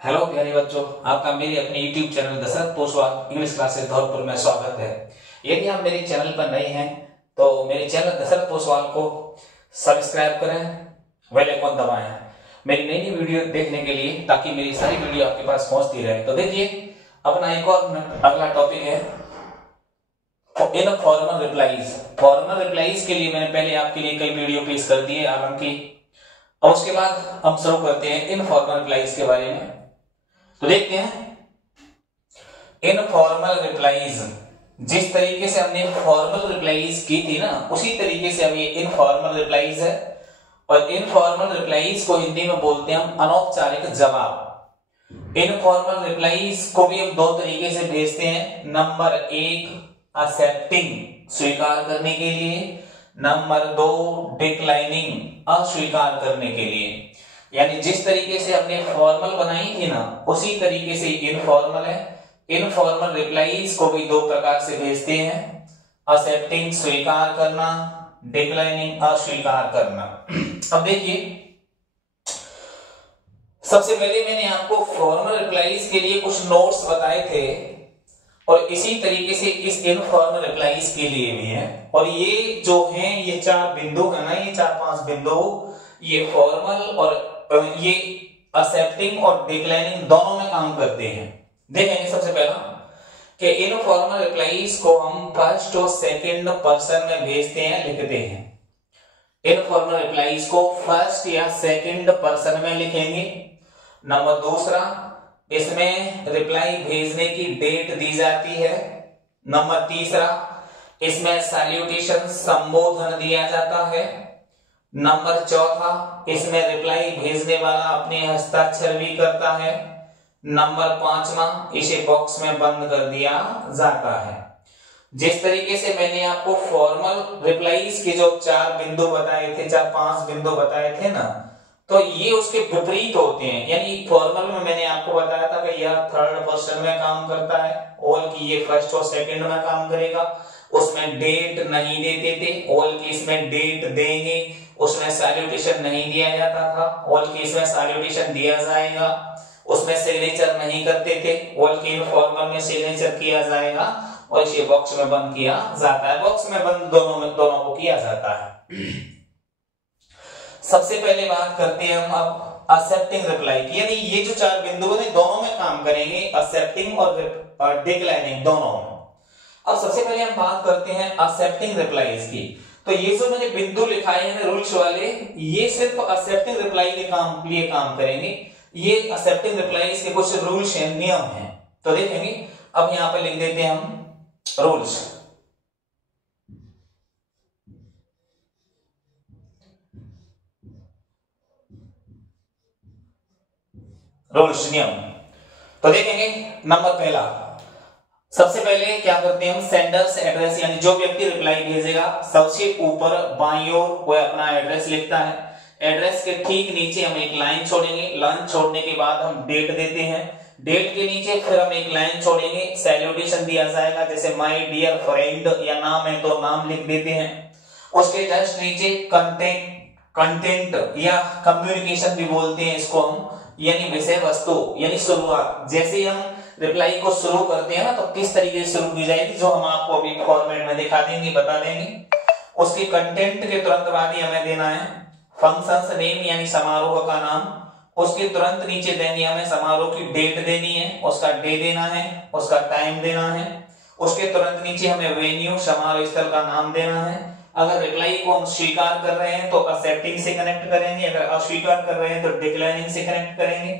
Hello प्यारे बच्चों, आपका मेरे अपने YouTube channel Dashrath Poswal English classes Dholpur में स्वागत है। यदि आप मेरे चैनल पर नए हैं तो मेरे चैनल दशरथ पोसवाल को सब्सक्राइब करें, बेल आइकन दबाएं मेरी नई नई वीडियो देखने के लिए, ताकि मेरी सारी वीडियो आपके पास पहुंचती रहे। तो देखिए, अपना एक और अगला टॉपिक है इनफॉर्मल रिप्लाईज। फॉर्मल रिप्लाईज के लिए मैंने पहले आपके लिए कई वीडियो पेश कर दिए आलम की, और उसके बाद हम शुरू करते हैं इनफॉर्मल रिप्लाईज के बारे में। तो देखते हैं इनफॉर्मल रिप्लाईज। जिस तरीके से हमने फॉर्मल रिप्लाईज की थी ना, उसी तरीके से अब ये इनफॉर्मल रिप्लाईज है। और इनफॉर्मल रिप्लाईज को हिंदी में बोलते हैं हम अनौपचारिक जवाब। इनफॉर्मल रिप्लाईज को भी हम दो तरीके से भेजते हैं। नंबर एक, एक्सेप्टिंग, स्वीकार करने के लिए। नंबर दो, डिक्लाइनिंग, अस्वीकार करने के लिए। यानी जिस तरीके से हमने फॉर्मल बनाई थी ना, उसी तरीके से इनफॉर्मल है। इनफॉर्मल रिप्लाईज को भी दो प्रकार से भेजते हैं, एक्सेप्टिंग, स्वीकार करना, डिक्लाइनिंग, अस्वीकार करना। अब देखिए, सबसे पहले मैंने आपको फॉर्मल रिप्लाईज के लिए कुछ नोट्स बताए थे, और इसी तरीके से इस इनफॉर्मल रिप्लाईज के लिए भी है। और ये जो हैं, ये चार बिंदु है ना, ये 4-5 बिंदु, ये फॉर्मल और ये एक्सेप्टिंग और डिक्लाइनिंग दोनों में काम करते हैं। देखेंगे सबसे पहला कि इनफॉर्मल रिप्लाईज को हम फर्स्ट और सेकंड पर्सन में भेजते हैं, लिखते हैं। इनफॉर्मल रिप्लाईज को फर्स्ट या सेकंड पर्सन में लिखेंगे। नंबर दूसरा, इसमें रिप्लाई भेजने की डेट दी जाती है। नंबर तीसरा, इसमें सैल्यूटेशन, संबोधन दिया जाता है। नंबर चौथा, इसमें रिप्लाई भेजने वाला अपने हस्ताक्षर भी करता है। नंबर पांचवा, इसे बॉक्स में बंद कर दिया जाता है। जिस तरीके से मैंने आपको फॉर्मल रिप्लाईज के जो 4 बिंदु बताए थे, 4-5 बिंदु बताए थे ना, तो ये उसके विपरीत होते हैं। यानी फॉर्मल में मैंने आपको बताया था कि यह थर्ड पर्सन में काम करता है, ऑल की ये फर्स्ट और सेकंड में काम करेगा। उसमें डेट नहीं देते थे, ऑल की इसमें डेट देंगे। उसमें सैल्यूटेशन नहीं दिया जाता था, ऑल की इसमें सैल्यूटेशन दिया जाएगा। उसमें सिग्नेचर नहीं करते थे, ऑल की इनफॉर्मल में सिग्नेचर किया जाएगा, और इसे बॉक्स में बंद किया जाता है। बॉक्स में बंद दोनों को किया जाता है। सबसे पहले बात करते हैं हम अब एक्सेप्टिंग रिप्लाई की। यानी ये जो 4 बिंदु हैं, दोनों में काम करेंगे, एक्सेप्टिंग और डिक्लाइनिंग दोनों में। अब सबसे पहले हम बात करते हैं एक्सेप्टिंग रिप्लाईज की। तो ये जो मैंने बिंदु लिखाए हैं रूल्स वाले, ये सिर्फ एक्सेप्टिंग रिप्लाई के लिए काम करेंगे। ये एक्सेप्टिंग रिप्लाईज के कुछ रूल्स हैं, नियम हैं। तो देखेंगे, अब यहां पर लिख देते हैं हम रूल्स। रूल्स, नियम। तो देखेंगे, नंबर पहला, सबसे पहले क्या करते हैं हम, सेंडर्स एड्रेस, यानी जो व्यक्ति रिप्लाई भेजेगा, सबसे ऊपर बाईं ओर वह अपना एड्रेस लिखता है। एड्रेस के ठीक नीचे हम एक लाइन छोड़ेंगे। लाइन छोड़ने के बाद हम डेट देते हैं। डेट के नीचे फिर हम एक लाइन छोड़ेंगे, सैल्यूटेशन दिया जाएगा, जैसे माय डियर फ्रेंड, या नाम है तो नाम लिख देते हैं। उसके जस्ट नीचे कंटेंट या कम्युनिकेशन भी बोलते हैं इसको हम, यानी विषय वस्तु, यानी शुरुआत। जैसे हम रिप्लाई को शुरू करते हैं ना, तो किस तरीके से शुरू की जाएगी, जो हम आपको अभी फॉर्मेट में दिखा देंगे, बता देंगे। उसके कंटेंट के तुरंत बाद ही हमें देना है फंक्शंस नेम, यानी समारोह का नाम। उसके तुरंत नीचे देंगे हमें समारोह की डेट देनी है, उसका डे देना है, उसका टाइम देना है। उसके तुरंत नीचे हमें वेन्यू, समारोह स्थल का नाम देना है। अगर रिप्लाई को हम स्वीकार कर रहे हैं तो एक्सेप्टिंग से कनेक्ट करेंगे, अगर अस्वीकार कर रहे हैं तो डिक्लाइनिंग से कनेक्ट करेंगे।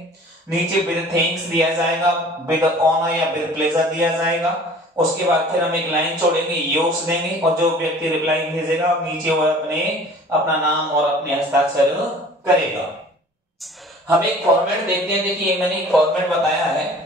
नीचे विद थैंक्स दिया जाएगा, विद ऑनर या विद प्लेजर दिया जाएगा। उसके बाद फिर हम एक लाइन छोड़ेंगे, योर्स देंगे, और जो व्यक्ति रिप्लाई भेजेगा नीचे वो अपना नाम और अपने हस्ताक्षर करेगा। हम एक फॉर्मेट देखते हैं। देखिए, मैंने एक फॉर्मेट बताया है।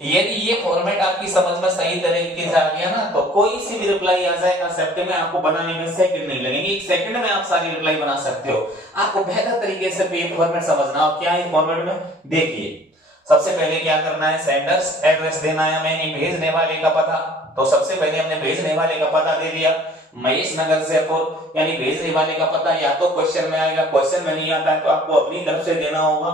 यदि ये फॉर्मेट आपकी समझ में सही तरीके से आ गया ना, तो कोई सी भी रिप्लाई आ जाएगा एक्सेप्ट में, आपको बनाने में सेकंड नहीं लगेंगे। 1 सेकंड में आप सारी रिप्लाई बना सकते हो। आपको बेहतर तरीके से ये फॉर्मेट समझना हो। क्या है फॉर्मेट में, देखिए, सबसे पहले क्या करना है, सेंडर्स एड्रेस देना है हमें, भेजने वाले का पता। तो सबसे पहले हमने भेजने वाले का पता दे दिया, महेश नगर जयपुर, यानी भेजने वाले का पता या तो क्वेश्चन में आएगा, क्वेश्चन में नहीं आता है तो आपको अपनी तरफ से देना होगा।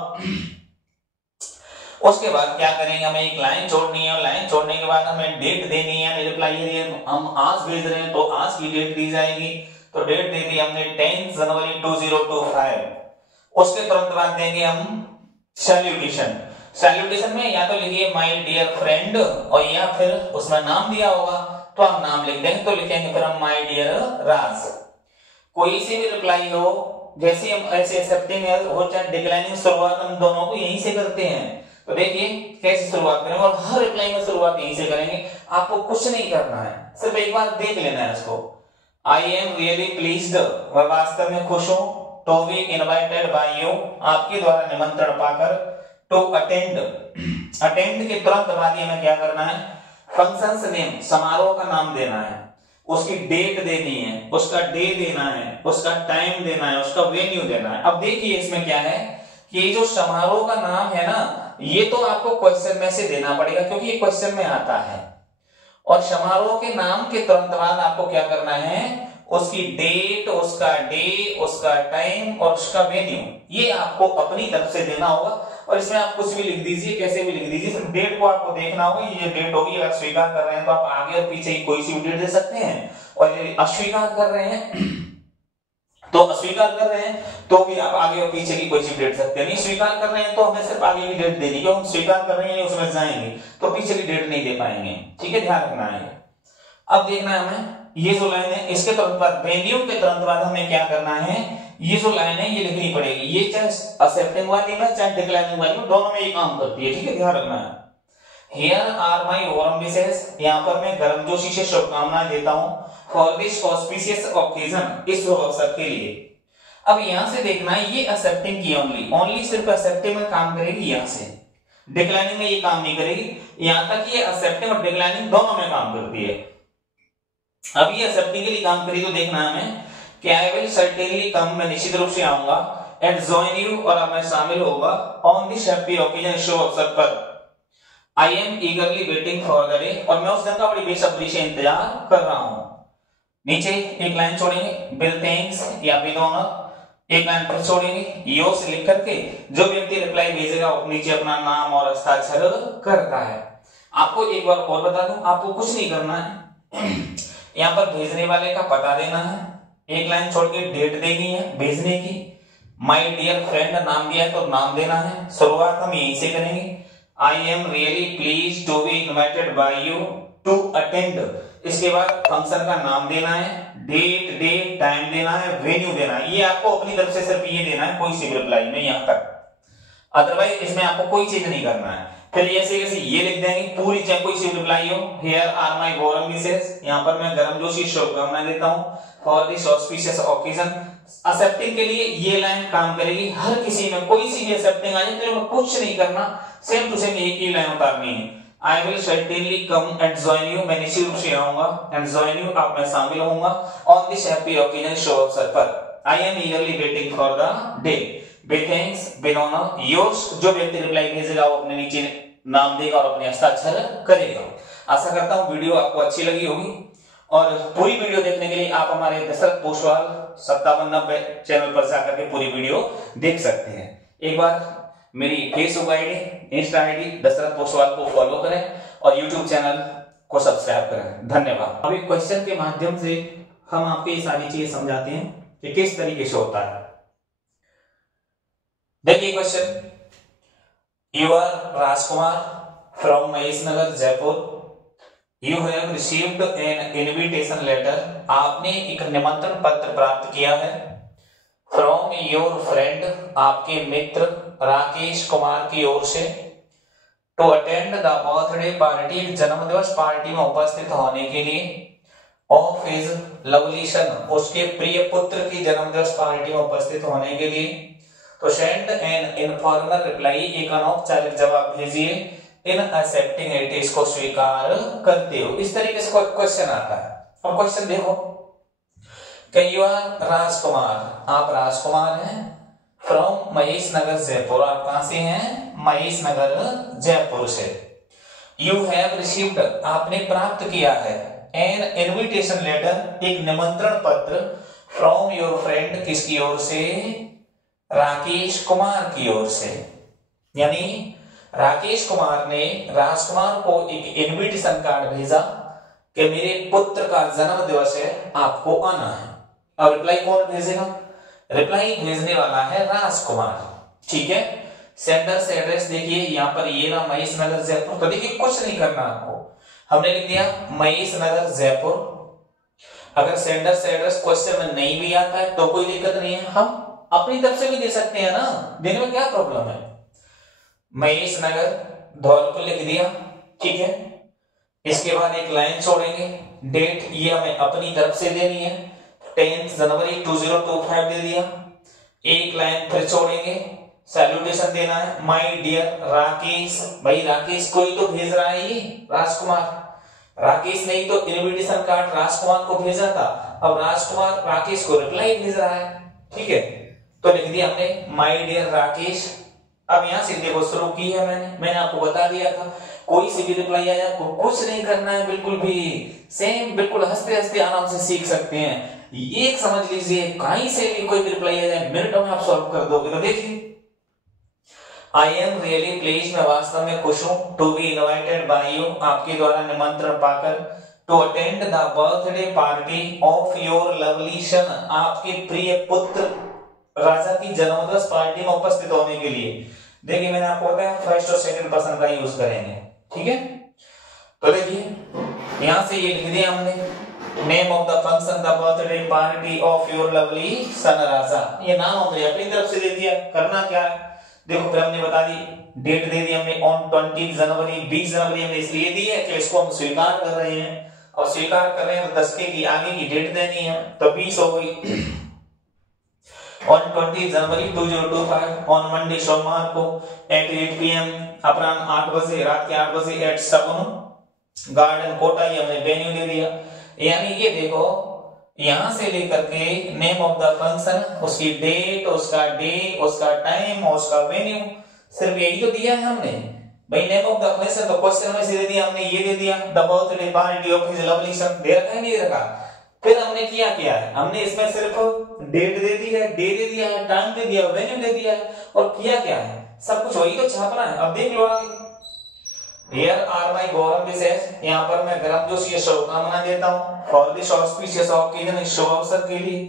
उसके बाद क्या करेंगे, हमें एक लाइन छोड़नी है, लाइन छोड़ने के बाद हमें डेट देनी है, रिप्लाई हम आज भेज रहे हैं तो आज की डेट दी जाएगी, तो डेट दे दी हमने 10 जनवरी 2025। उसके तुरंत बाद देंगे हम सैल्यूटेशन। सैल्यूटेशन में या तो लिखिए माय डियर फ्रेंड और या फिर उसमें नाम दिया होगा तो हम नाम लिख देंगे, तो लिखेंगे फिर हम माय डियर राज। कोई से भी रिप्लाई हो, जैसे हम ऐसे एक्सेप्टिंग हो चाहे डिक्लाइनिंग, शुरुआत हम दोनों को यहीं से करते हैं। तो देखिए कैसे शुरुआत करेंगे और हर रिप्लाई में शुरुआत यहीं से करेंगे। आपको कुछ नहीं करना है, सिर्फ एक बार देख लेना है इसको। आई एम रियली प्लीज्ड, मैं वास्तव में खुश हूं, to be invited by you, आपके द्वारा निमंत्रण पाकर, टू अटेंड, अटेंड के तुरंत बाद हमें क्या करना है, फंक्शंस नेम, समारोह का नाम देना है, उसकी डेट देनी है, उसका डे देना है, उसका टाइम देना है, उसका वेन्यू देना है। अब देखिए इसमें क्या है कि ये जो समारोह का नाम है ना, ये तो आपको क्वेश्चन में से देना पड़ेगा क्योंकि ये क्वेश्चन में आता है। और समारोह के नाम के तुरंत बाद आपको क्या करना है, उसकी डेट, उसका डे, उसका टाइम और उसका वेन्यू, ये आपको अपनी तरफ से देना होगा। और इसमें आप कुछ भी लिख दीजिए, कैसे भी लिख दीजिए, सिर्फ डेट को आपको देखना होगा, ये डेट होगी। अगर स्वीकार कर रहे हैं तो आप आगे और पीछे कोई सी डेट दे सकते हैं, और यदि अस्वीकार कर रहे हैं तो अस्वीकार कर रहे हैं तो भी आप आगे और पीछे की कोई सी डेट सकते हैं। नहीं स्वीकार कर रहे हैं तो हमें सिर्फ आगे की डेट देनी, क्योंकि हम स्वीकार कर रहे हैं उसमें जाएंगे तो पीछे की डेट नहीं दे पाएंगे। ठीक है, ध्यान रखना है। अब देखना है हमें ये जो लाइन है, इसके तुरंत बाद वेन्यू के तुरंत बाद हमें क्या करना है, ये जो लाइन है ये लिखनी पड़ेगी। ये चाहे एक्सेप्टिंग वाली में चाहे डिक्लाइनिंग वाली में, दोनों में ये काम करती है। ठीक है, ध्यान रखना है। Here are my warm wishes, यहाँ पर मैं गर्मजोशी से शुभकामनाएं देता हूँ, फॉर दिस ऑस्पिशियस ऑकेजन, इस अवसर के लिए। अब यहां से देखना है ये एक्सेप्टिंग की ओनली सिर्फ एक्सेप्टिंग में काम करेगी, यहां से डिक्लाइनिंग में ये काम नहीं करेगी। यहां तक ये एक्सेप्टिंग और डिक्लाइनिंग दोनों में काम करती है। अब ये एक्सेप्टिंग के लिए काम करी तो देखना है हमें कि आई विल सर्टेनली कम, मैं निश्चित रूप से आऊंगा, एंड जॉइन यू, और मैं शामिल होगा, on this happy occasion, show अवसर पर। I am ईगरली waiting for the day, और मैं उस दिन का बड़ी बेसब्री से इंतजार कर रहा हूं। नीचे एक लाइन छोड़ेंगे, बिल थैंक्स या बिल ऑनर, एक लाइन फिर छोड़ेंगे, योर्स लिख करके जो व्यक्ति रिप्लाई भेजेगा वो नीचे अपना नाम और हस्ताक्षर करता है। आपको एक बार और बता दूं, आपको कुछ नहीं करना है, यहाँ पर भेजने वाले का पता देना है, एक लाइन छोड़ के डेट देनी है भेजने की, माय डियर फ्रेंड नाम दिया है तो नाम देना है, शुरुआत हम यहीं से करेंगे, I am really please to be invited by you to attend, इसके बाद फंक्शन का नाम देना है, डेट, डे, टाइम देना है, वेन्यू देना है। ये आपको अपनी तरफ से सिर्फ ये देना है, कोई सी रिप्लाई में यहां तक, अदरवाइज इसमें आपको कोई चीज नहीं करना है। फिर ऐसे कैसे ये लिख देंगे पूरी, चाहे कोई सी रिप्लाई हो, here are my warm wishes, यहां पर मैं गर्मजोशी शुभकामनाएं देता हूं, for this auspicious occasion. Accepting के लिए ये लाइन काम करेगी, हर किसी में कोई सी भी एक्सेप्टिंग आ जाए तो कुछ नहीं करना, सेम टू सेम एक ही लाइन उतारनी है। I will certainly come and join you, मैं निश्चित रूप से आऊंगा, and join you, आप मैं शामिल होऊंगा, on this happy occasion, show अवसर पर। I am eagerly waiting for the day, with thanks, with honor, yours, जो व्यक्ति रिप्लाई भेजेगा वो अपने नीचे नाम देगा और अपने हस्ताक्षर करेगा। आशा करता हूँ वीडियो आपको अच्छी लगी होगी, और पूरी वीडियो देखने के लिए आप हमारे दशरथ पोस्टवाल 5790 चैनल पर जाकर के पूरी वीडियो देख सकते हैं। एक बार मेरी Facebook ID, Insta ID Dashrath Poswal को फॉलो करें और यूट्यूब चैनल को सब्सक्राइब करें। धन्यवाद। अभी क्वेश्चन के माध्यम से हम आपको ये सारी चीजें समझाते हैं कि किस तरीके से होता है। देखिए question, you are Rajkumar from Mahesh Nagar Jaipur, you have received an invitation letter, आपने एक निमंत्रण पत्र प्राप्त किया है, फ्रॉम योर फ्रेंड, आपके मित्र राकेश कुमार की ओर से, to attend the birthday party, जन्मदिवस पार्टी में उपस्थित होने के लिए, ऑफ हिज लवली सन, उसके प्रिय पुत्र की जन्मदिवस पार्टी में उपस्थित होने के लिए, तो सेंड एन इनफॉर्मल रिप्लाई, एक अनौपचारिक जवाब भेजिए, इन एक्सेप्टिंग इट, इसको स्वीकार करते हो। इस तरीके से क्वेश्चन आता है। अब क्वेश्चन देखो, यू आर राजकुमार, आप राजकुमार हैं, फ्रॉम महेश नगर जयपुर, आप कहां से हैं, महेश नगर जयपुर से, यू हैव रिसीव्ड, आपने प्राप्त किया है, एन इनविटेशन लेटर, एक निमंत्रण पत्र, फ्रॉम योर फ्रेंड, किसकी ओर से, राकेश कुमार की ओर से, यानी राकेश कुमार ने राजकुमार को एक इनविटेशन कार्ड भेजा कि मेरे पुत्र का जन्म दिवस है, आपको आना है। अब रिप्लाई कौन भेजेगा? रिप्लाई भेजने वाला है राजकुमार। ठीक है, सेंडर से एड्रेस देखिए यहाँ पर ये रहा महेश नगर जयपुर। तो देखिए कुछ नहीं करना आपको, हमने लिख दिया महेश नगर जयपुर। अगर सेंडर से एड्रेस क्वेश्चन में नहीं भी आता है तो कोई दिक्कत नहीं है, हम अपनी तरफ से भी दे सकते हैं ना, देने में क्या प्रॉब्लम है। महेश नगर धौलपुर लिख दिया। ठीक है, इसके बाद एक लाइन छोड़ेंगे, डेट ये हमें अपनी तरफ से देनी है, 10 जनवरी 2025 दे दिया। एक लाइन फिर छोड़ेंगे, सैल्यूटेशन देना है, माय डियर राकेश। भाई राकेश कोई तो भेज रहा है, ये राजकुमार। राकेश नहीं तो इनविटेशन कार्ड राजकुमार को भेजा था, अब राजकुमार राकेश को रिप्लाई भेज रहा है। ठीक है, तो लिख दिया हमने माय डियर राकेश। अब यहां से देखो शुरू की है मैंने आपको बता दिया था, कोई सी भी रिप्लाई आया आपको कुछ नहीं करना है, बिल्कुल भी सेम, बिल्कुल हंसते हंसते आराम से सीख सकते हैं। एक समझ लीजिए, कहीं से भी कोई भी रिप्लाई आ जाए मिनटों में आप सॉल्व कर दोगे। तो देखिए, आई एम रियली प्लीज, मैं वास्तव में खुश हूं, to be invited by you, आपके द्वारा निमंत्रण पाकर, to attend the birthday party of your lovely son, आपके प्रिय पुत्र राजा की जन्मदिवस पार्टी में उपस्थित होने के लिए। देखिए मैंने आपको बताया फर्स्ट और सेकंड पर्सन का यूज करेंगे। ठीक है, तो देखिए यहां से ये लिख दिया हमने, name of the function the birthday party of your lovely son Raja, ये नाम हमने अपनी तरफ से दे दिया। करना क्या है देखो, फिर हमने बता दी, डेट दे दी हमने ऑन 20 जनवरी, 20 जनवरी हमने इसलिए दी है कि इसको हम स्वीकार कर रहे हैं, और स्वीकार कर रहे हैं तो 10 की आगे की डेट देनी है, तो 20 हो गई। On 20 जनवरी 2025 ऑन मंडे सोमवार को at 8 PM अपराह्न 8 बजे, रात के 8 बजे at सगुन गार्डन कोटा, ये हमने वेन्यू दे दिया। यानी ये देखो यहां से लेकर के नेम ऑफ द फंक्शन, उसकी डेट, उसका डे, उसका टाइम और उसका वेन्यू, सिर्फ यही तो दिया है हमने। भाई नेम ऑफ द फंक्शन तो क्वेश्चन में से दे दिया हमने, ये दे दिया the birthday party of his lovely son, दे रखा है नहीं रखा। फिर हमने किया क्या है, हमने इसमें सिर्फ डेट दे दी है, डे दे दिया है, टाइम दे दिया, वेन्यू दे दिया है, और किया क्या है, सब कुछ वही तो छापना है। अब देख लो आगे, हियर आर माय गौरव विशेष, यहाँ पर मैं गर्म जोशी ये शुभकामना देता हूँ, फॉर दिस ऑस्पिशियस ऑकेजन, इस शुभ अवसर के लिए।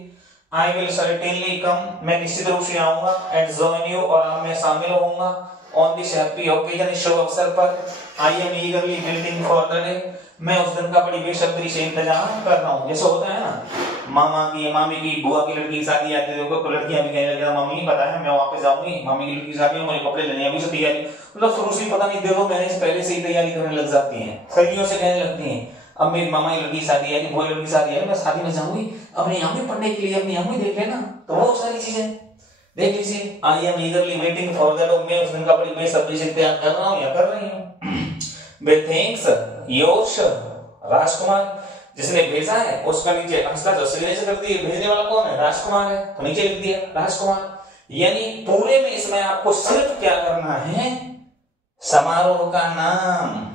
आई विल सर्टेनली कम, मैं निश्चित रूप से आऊंगा, एंड जॉइन यू, और मैं शामिल होऊंगा, ऑन दिस हैप्पी ऑकेजन, इस शुभ अवसर पर। I am ईगरली waiting for the day, मैं उस दिन का बड़ी बेसब्री से इंतजार कर रहा हूँ। जैसे होता है ना, मामा की, मामी की, बुआ की लड़की की शादी आती है तो लड़कियां भी कहने लगी मम्मी पता है मैं वहां पे जाऊंगी, मामी की लड़की की शादी है, मुझे कपड़े लेने अभी से तैयारी, मतलब शुरू से पता नहीं देखो मैंने पहले से ही तैयारी करने लग जाती हैं, सदियों से कहने लगती हैं अब मेरी मामा की लड़की शादी है, बुआ की लड़की शादी है, मैं शादी में जाऊंगी, अपने यहाँ भी पढ़ने के लिए अपनी यहाँ भी देख लेना। तो वो सारी चीजें देख लीजिए, I am ईगरली waiting for that, मैं उस दिन का बड़ी बेसब्री से इंतजार कर रहा हूँ या कर रही हूँ। विद थैंक्स योर्स राजकुमार, जिसने भेजा है उसका नीचे हंसता जो सिग्नेचर कर दिए, भेजने वाला कौन है, राजकुमार है, तो नीचे लिख दिया राजकुमार। यानी पूरे में इसमें आपको सिर्फ क्या करना है, समारोह का नाम,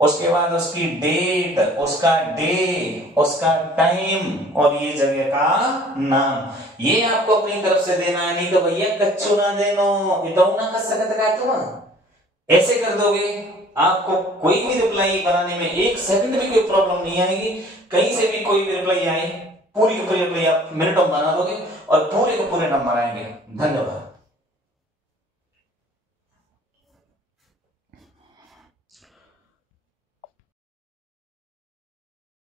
उसके बाद उसकी डेट, उसका डे, उसका टाइम और ये जगह का नाम, ये आपको अपनी तरफ से देना है। नहीं तो भैया कच्चू ना देनो, इतना ना कर सकता है तुम, ऐसे कर दोगे आपको कोई भी रिप्लाई बनाने में 1 सेकंड भी कोई प्रॉब्लम नहीं आएगी। कहीं से भी कोई भी रिप्लाई आए, पूरी की पूरी रिप्लाई आप मिनटों में बना दोगे और पूरे के पूरे नंबर आएंगे। धन्यवाद।